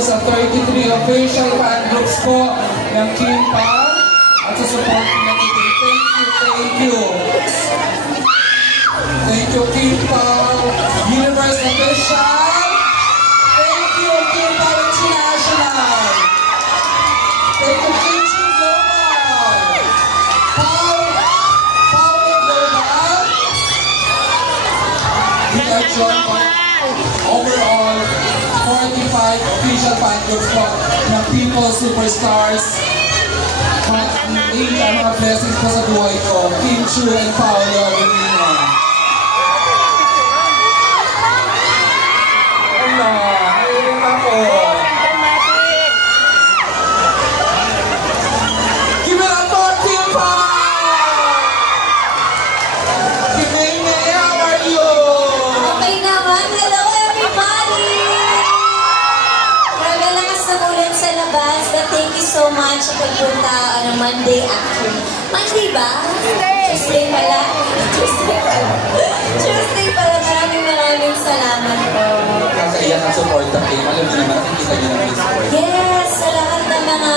sa 33 official fan groups po ng Kim Pao at sa support na nito. Thank you. Thank you, Kim Pao. Universe official. Thank you, Kim Pao International. Thank you, Kim Chu Global. Pao Global. We are joined by overall 45 official fan groups po ng People Superstars. Mga blessings po sa buhay ko. Kim Chu and Paolo Avelino. Ano? Nailing ako. Give it up for Kim Pao! Kim May, how are you? Okay naman. Hello everybody! Grabe lakas ng ulan sa labas. But thank you so much sa pagpunta on a Monday afternoon. Monday ba? Tuesday pala. Tuesday pala. Maraming salamat po. Kakaiyak ang support ng Kim. Alam niyo naman, nakikita niyo naman yung support. Yes, sa lahat ng mga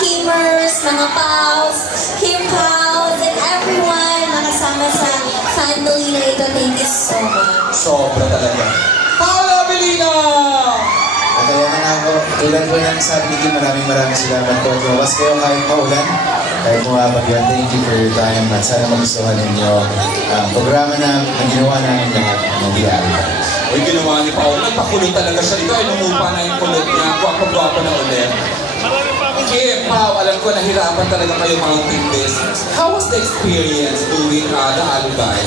Kimers, mga Paos, Kim Paos, and everyone nakasama sa family na ito. Thank you so much. Sobra talaga. Paolo Avelino! At ayan na nga ako, tulad ko ng sabi ni Kim, maraming salamat po. At lumawas kayo kahit maulan, kahit mawapag yun. Thank you for your time at sana magustuhan ninyo ang programa na ginawa namin lahat ng diyan. Uy, ginawa ni Paolo. Nagpakulot talaga siya dito. Ay, numupa na yung kulot niya. Guwapo-guwapo na ulit. Kim, Pao, alam ko nahirapan talaga kayo mounting this. How was the experience doing the alubay?